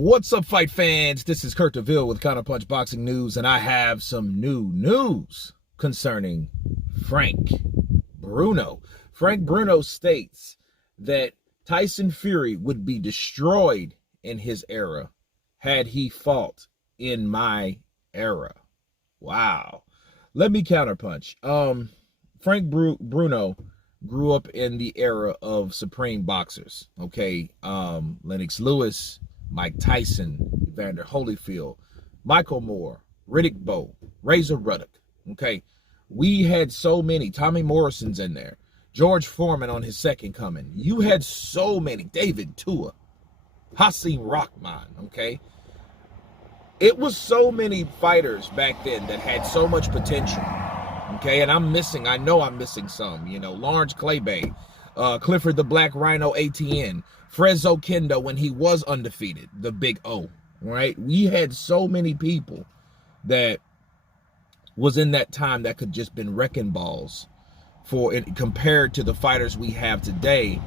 What's up, fight fans? This is Kurt DeVille with Counterpunch Boxing News, and I have some new news concerning Frank Bruno. Frank Bruno states that Tyson Fury would be destroyed in his era had he fought in my era. Wow. Let me counterpunch. Frank Bruno grew up in the era of supreme boxers. Okay, Lennox Lewis, Mike Tyson, Evander Holyfield, Michael Moore, Riddick Bowe, Razor Ruddock. Okay, we had so many. Tommy Morrison's in there. George Foreman on his second coming. You had so many. David Tua, Hasim Rahman. Okay, it was so many fighters back then that had so much potential. Okay, and I know I'm missing some. You know, Lawrence Claybay, Clifford the Black Rhino ATN, Frezzo Kendo when he was undefeated, the big O, right? We had so many people that was in that time that could just been wrecking balls for it compared to the fighters we have today.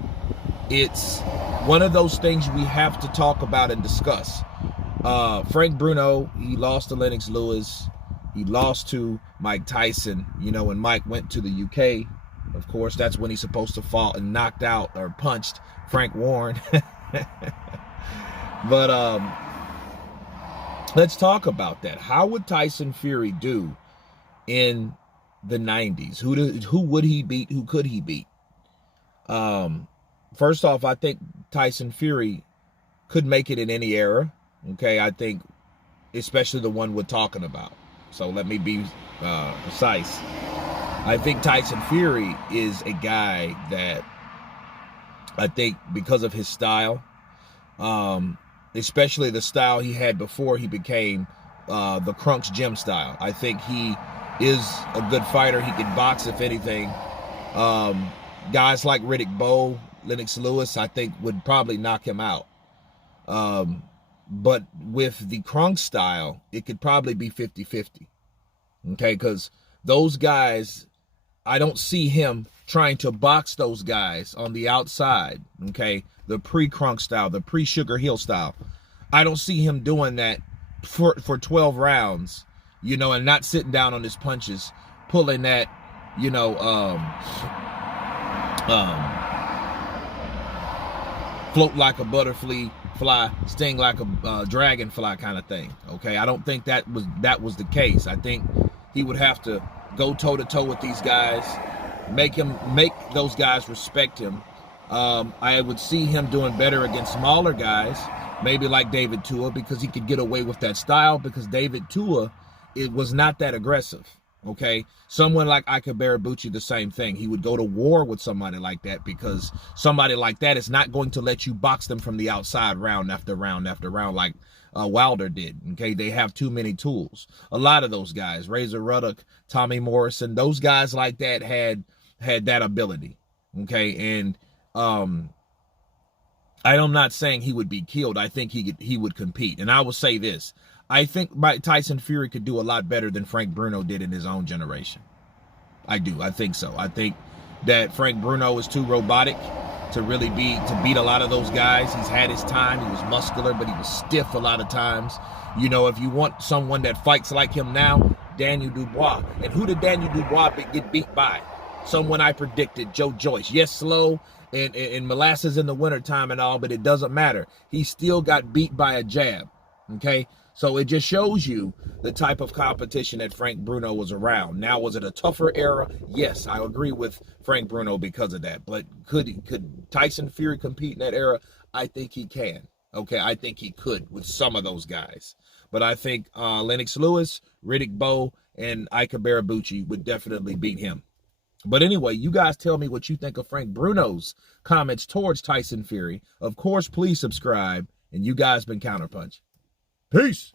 It's one of those things we have to talk about and discuss. Frank Bruno, he lost to Lennox Lewis. He lost to Mike Tyson, you know, when Mike went to the UK. Of course, that's when he's supposed to fall and knocked out or punched Frank Warren. But let's talk about that. How would Tyson Fury do in the 90s? Who would he beat? Who could he beat? First off, I think Tyson Fury could make it in any era. Okay, I think especially the one we're talking about. So let me be precise. I think Tyson Fury is a guy that I think because of his style, especially the style he had before he became the Crunks Gym style. I think he is a good fighter. He can box, if anything. Guys like Riddick Bowe, Lennox Lewis, I think would probably knock him out. But with the Crunk style, it could probably be 50-50. Okay, because those guys, I don't see him trying to box those guys on the outside. Okay, the pre-Crunk style, the pre-Sugar Hill style. I don't see him doing that for 12 rounds, you know, and not sitting down on his punches, pulling that, you know, float like a butterfly, sting like a dragonfly kind of thing. Okay, I don't think that was the case. I think he would have to go toe to toe with these guys, make those guys respect him. I would see him doing better against smaller guys, maybe like David Tua, because he could get away with that style. Because David Tua, it was not that aggressive. Okay, someone like Ike Barabucci, the same thing. He would go to war with somebody like that because somebody like that is not going to let you box them from the outside round after round after round like Wilder did. Okay, they have too many tools. A lot of those guys, Razor Ruddock, Tommy Morrison, those guys like that had that ability. Okay, and I'm not saying he would be killed. I think he would compete. And I will say this. I think Tyson Fury could do a lot better than Frank Bruno did in his own generation. I do. I think so. I think that Frank Bruno is too robotic to really beat a lot of those guys. He's had his time. He was muscular, but he was stiff a lot of times. You know, if you want someone that fights like him now, Daniel Dubois. And who did Daniel Dubois get beat by? Someone I predicted, Joe Joyce. Yes, slow and molasses in the wintertime and all, but it doesn't matter. He still got beat by a jab. Okay? So it just shows you the type of competition that Frank Bruno was around. Now, was it a tougher era? Yes, I agree with Frank Bruno because of that. But could Tyson Fury compete in that era? I think he can. Okay, I think he could with some of those guys. But I think Lennox Lewis, Riddick Bowe, and Ike Barabucci would definitely beat him. But anyway, you guys tell me what you think of Frank Bruno's comments towards Tyson Fury. Of course, please subscribe. And you guys been Counterpunch. Peace.